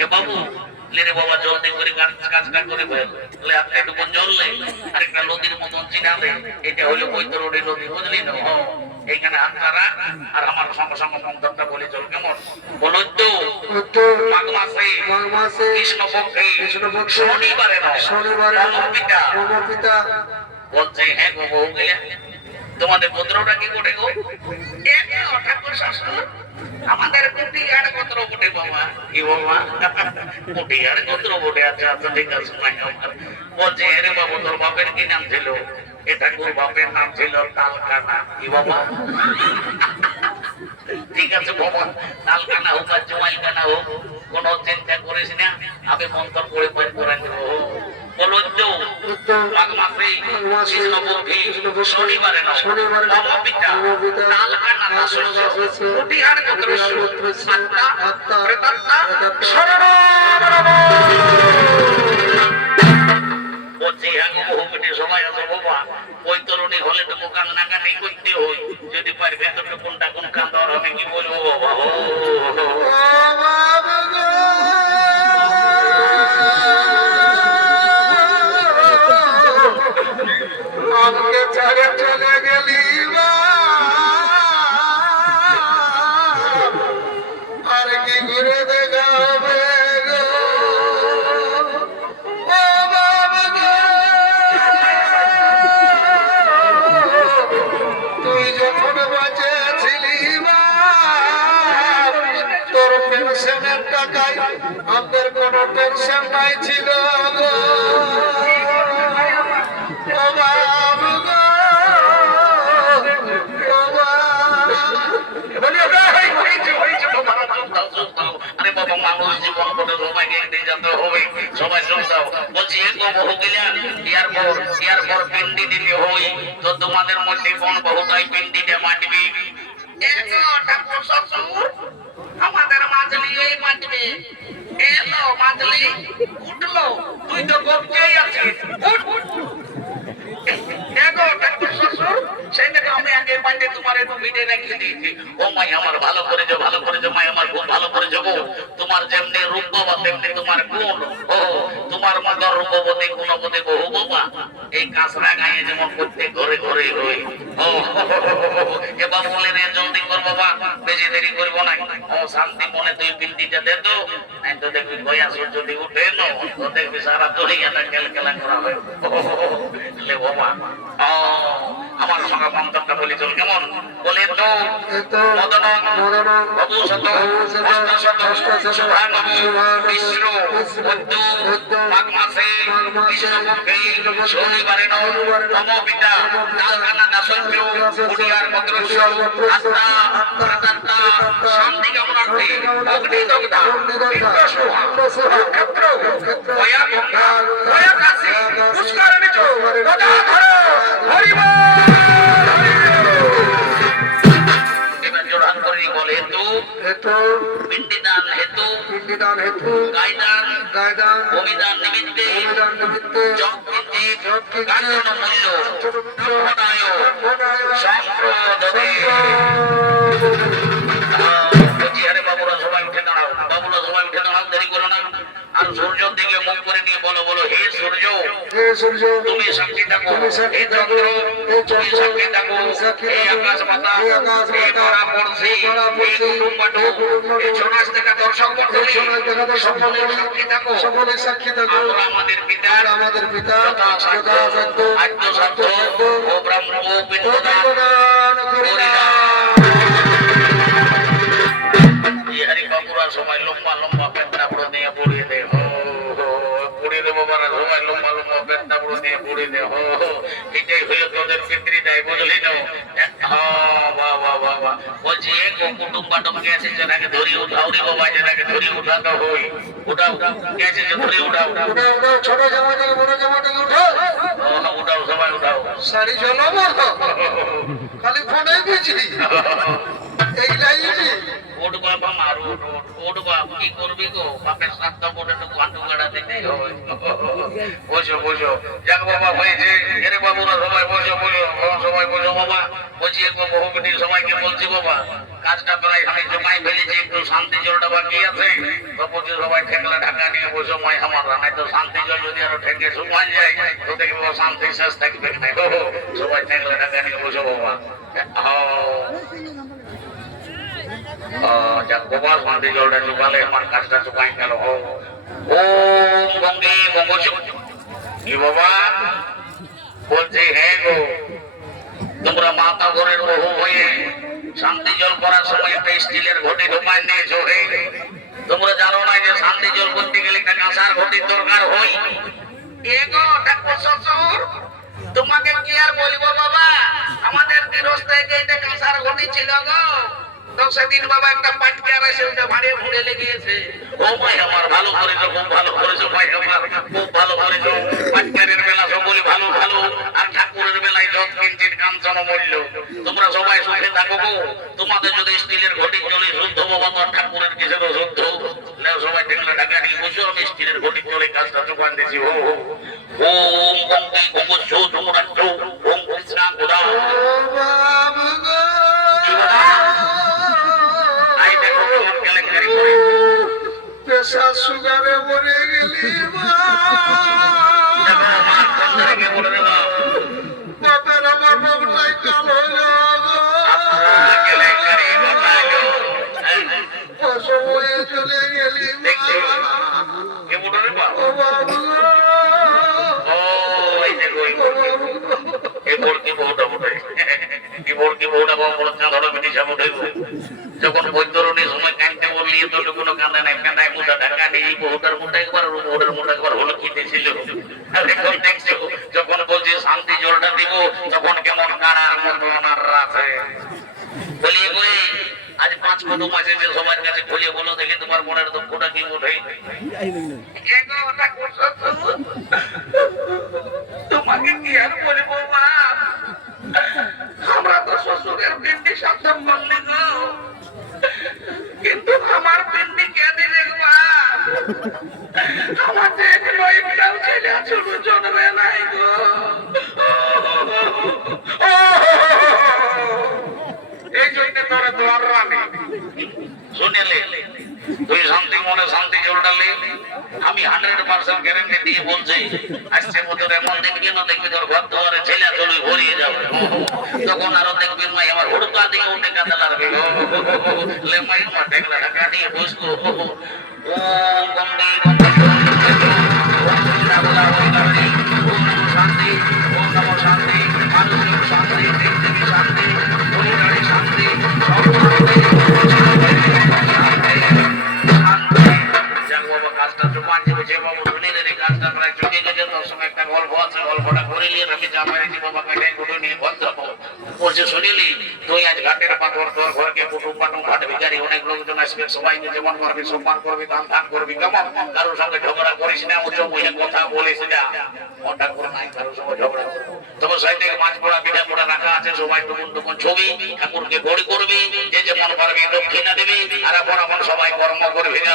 এ বাবু লেরে বাবা জলদি করে কাজটা করে বলে আপনি একটু জল নেই আর একটা নদীর মতন চিনা দেয়, এটা হলো বৈতরণী নদী, বুঝলি না? এইখানে আপনারা আর আমার সঙ্গে সঙ্গে মন্ত্রটা বলে চল, কেমন বলো তো? মাঘ মাসে কৃষ্ণপক্ষে শনিবারে পিতা বলছে, হ্যাঁ গো বউ গেলে তোমাদের গোত্রটা কি করে গো? ঠাকুর শাশুড় আমাদের কুটিয়ার গোত্র বটে বাবা। কি বাবা? কুটিয়ার গোত্র বটে। আচ্ছা আচ্ছা ঠিক আছে। বলছে আরে বাবু তোর বাপের কি নাম ছিল? এ ঠাকুর বাপের নাম ছিল তালকানা। কি বাবা? ঠিক আছে বাবা, তালকানা হোক আর জমাইকানা হোক কোন চিন্তা করিস না, আমি মন্ত্র করে বের করে দেব। বলো তো মাঘ মাসে কৃষ্ণপক্ষে শনিবারে পিতা তালকানা দাসস্য কুটিয়ার গোত্রস্য আত্মা প্রেতাত্মা শরণ বলছে বহুমিটি সময় আছে বাবা, ওই তরুণী হলে তো কান্নাকাটি করতে হই, যদি পারি ভেতরটা কোনটা কোন কান্দা আমি কি বলবো বাবা? আমাকে ছেড়ে চলে গেলি আর কি ঘুরে দেখাবে তুই যখন বাঁচে ছিলি তোর পেনশনের টাকায় আমাদের কোনো পেনশন নাই ছিল গো। মানুষ জীবন করে সবাইকে এগিয়ে যেতে হবে, সবাই শুনতাম। বলছি বহু গেলেন ইয়ারপর পিন্ডি দিতে হই, তো তোমাদের মধ্যে কোন বহুটাই পিন্ডিতে মাটবে? আমাদের মাজলি এই মাটবে। এলো মাজলি উঠলো, তুই তো গপকেই আছিস। দেখো ঠাকুর শ্বশুর সেই থেকে আমি আগে পাইতে তোমার একটু মিটে রেখে দিয়েছি। ও মাই আমার ভালো করেছো মাই আমার খুব ভালো করেছো গো। তোমার যেমনি রূপ বাবা তেমনি তোমার গুণ। ও তোমার মতো রূপবতী গুণবতী বহু বাবা এই কাঁচরা গায়ে যেমন প্রত্যেক ঘরে ঘরে হই। ও এবার বলে রে জলদি কর বাবা, বেশি দেরি করবো না। ও শান্তি মনে তুই পিন্ডিটা দে তো, নাই তো দেখবি ভয়া সূর্য যদি উঠে নো তো দেখবি সারা দরিয়াটা খেলা করা হয়। লে বাবা আমার সঙ্গে মন্ত্রটা বলি চল, কেমন বলে তো? মদন অবশত অষ্টশত শুভানব মিশ্র উদ্যু মাঘ মাসে কৃষ্ণপক্ষে শনিবারে নম পিতা তালকানা দাসস্য কুটিয়ার গোত্রস্য আত্মা প্রেতাত্মা শান্তি কামনার্থে অগ্নিদগ্ধা ইন্দ্রসোহা ক্ষেত্র ভয়া গঙ্গা ভয়া কাশী পুষ্করিণী চ গদাধর হরি বল। এবার জোড়ান করে বলে হেতু পিণ্ডিদান হেতু গায়দান ভূমিদান নিমিত্তে কাঞ্চন মূল্য ব্রহ্মণায় সম্প্রদদে। বাবুরা সবাই উঠে দাঁড়াও, দেরি করো না। আর সূর্যের দিকে মুখ করে নিয়ে বলো হে সূর্য তুমি সাক্ষী থাকো, হে চন্দ্র তুমি সাক্ষী থাকো, হে আকাশ মাতা, হে তারা পড়ছি, হে কুটুম বাটুক, হে সোনাস দেখা দর্শক মণ্ডলী সকলে সাক্ষী থাকো। আমরা আমাদের পিতা যথাসাধ্য আদ্যসাধ্য ও ব্রহ্ম পিণ্ডদান হরি বাবুরা সময় লম্বা পেটটা পুরো দিয়ে পড়িয়ে দে, পড়িয়ে দেবো বারা সময় লম্বা পেটটা পুরো দিয়ে পড়িয়ে দে। এটাই হলো তোদের পিতৃ দেয়, বুঝলি না? বলছি কুটুম বাটুম গেছে যেটাকে ধরি উঠাও রে বাবা, যেটাকে ধরি উঠাতে হই উঠাও, গেছে যে ধরি উঠাও, ছোট জামা থেকে বড় জামা থেকে উঠাও, উঠাও সবাই উঠাও। শাড়ি চলো খালি ফোনে গেছি এইটাই ওট বাবা মারু ওট বাপ কি করবি গো, বাপের সাতটা বটে তো কান্ডু গাড়া দিতে হয়। বসো যাক বাবা হয়েছে। এরে বাবুরা সবাই বসো সবাই বসো বাবা। বলছি বহুমিটির সময়কে বলছি বাবা কাজটা প্রায় আমি জমাই ফেলেছি, একটু শান্তি জলটা বাকি আছে। তো বলছি সবাই ঠেকলা ঢাকা নিয়ে বসে মাই আমার রানায় তো শান্তি জল যদি আরো ঠেকে শুকান যায় তো দেখবো শান্তি শেষ থাকবে না সবাই ঠেকলা ঢাকা নিয়ে বসে বাবা যাক বাবা শান্তি জলটা শুকালে আমার কাজটা শুকাই গেল ওম গঙ্গে গঙ্গ কি বাবা বলছে হ্যাঁ গো তোমরা মাতা ঘরের বহু হয়ে শান্তি জল করার সময় একটা স্টিলের ঘটি ঢোকায় নিয়েছো হে তোমরা জানো না যে শান্তি জল করতে গেলে একটা কাঁসার ঘটির দরকার হয় এগো ঠাকুর শ্বশুর তোমাকে কি আর বলবো বাবা আমাদের গৃহস্থে এটা কাঁসার ঘটি ছিল গো তো সেদিন বাবা একটা পাটকার এসে ওটা ভাড়িয়ে ভুঁড়ে লেগেছে ও ভাই আমার ভালো করেছো খুব ভালো করেছো ভাই আমার খুব ভালো করেছো পাটকারের বেলা সকলে ভালো ভালো আর ঠাকুরের বেলায় যত কিঞ্চিত কাঞ্চন মূল্য তোমরা সবাই সুখে থাকো গো তোমাদের যদি স্টিলের ঘটি চলে শুদ্ধ বাবা তো ঠাকুরের কিসের শুদ্ধ সবাই ঠেকলা ঢাকা নিয়ে বসে আমি স্টিলের ঘটি চলে কাজটা চোখান দিয়েছি ও ওম গঙ্গে গঙ্গস্য যমুনাচ্য ওম কৃষ্ণা গোদা প্রেসার সুগারে মরে গেলি বাপের আমার মুখটাই কাল হইল অসময়ে চলে গেলি ও বাবু যখন বৈতরণী সময় কাঁদতে বললি তো কোনো কাঁদে নাই কাঁদায় মোটা ঢাকা নেই বহুটার মোটা একবার বহুটার মোটা একবার হলো খেতেছিল আর এখন দেখছো যখন বলছি শান্তি জলটা দিব তখন কেমন কারার মতো আমার রাতে বলি বই আজ 5 কত মাস এসে সবার কাছে খুলে বলো দেখি তোমার মনের দুঃখটা কি ওঠে তোমাকে কি আর বলবো মা আমরা তো শ্বশুরের পিন্ডি সাবধান করলি গো কিন্তু আমার পিন্ডি কে দিলে মা আমার যে একটাও ছেলে ছোট জন্মে নাই গো এই জন্য তোরা দোয়ার রানি শুনেলে তুই শান্তি মনে শান্তি জলটালে আমি 100% গ্যারান্টি দিয়ে বলছি আজকে মতো এমন দেখবি না দেখবি তোর ঘর দুয়ারে ছেলে চলে ভরিয়ে যাবে তখন আরো দেখবি মাই আমার হুড়কা দিয়ে উঠে কাঁদা লাগবে লে মাই আমার ঢেকলা ঢাকা নিয়ে বসবো ওম গঙ্গে শান্তি ওম নমো শান্তি মানসিক শান্তি পৃথিবী শান্তি পরিবারে শান্তি সব কাজটা চুপান যে বাবু শুনিলে কাজটা প্রায় চুকে গেছে তোর সঙ্গে একটা গল্প আছে গল্পটা করে নিয়ে আমি যা পারিনি বাবা কাটাই গুটো নিয়ে ঘর যাবো বলছে শুনিলি তুই আজ ঘাটের পাথর তোর ঘরকে কুটুম পাটুম ঘাট ভিকারি অনেক লোকজন আসবে সবাই যেমন করবি সম্মান করবি দান ধান করবি কেমন কারোর সঙ্গে ঝগড়া করিস না উচ্চ বইয়ে কথা বলিস না ওটা করে নাই কারোর সঙ্গে ঝগড়া তবে সাইড থেকে মাছ পোড়া পিঠা পোড়া রাখা আছে সবাই টুকুন টুকুন ছবি ঠাকুরকে গড়ি করবি যে যেমন পারবি দক্ষিণা দিবি আর আপন আপন সবাই কর্ম করবি না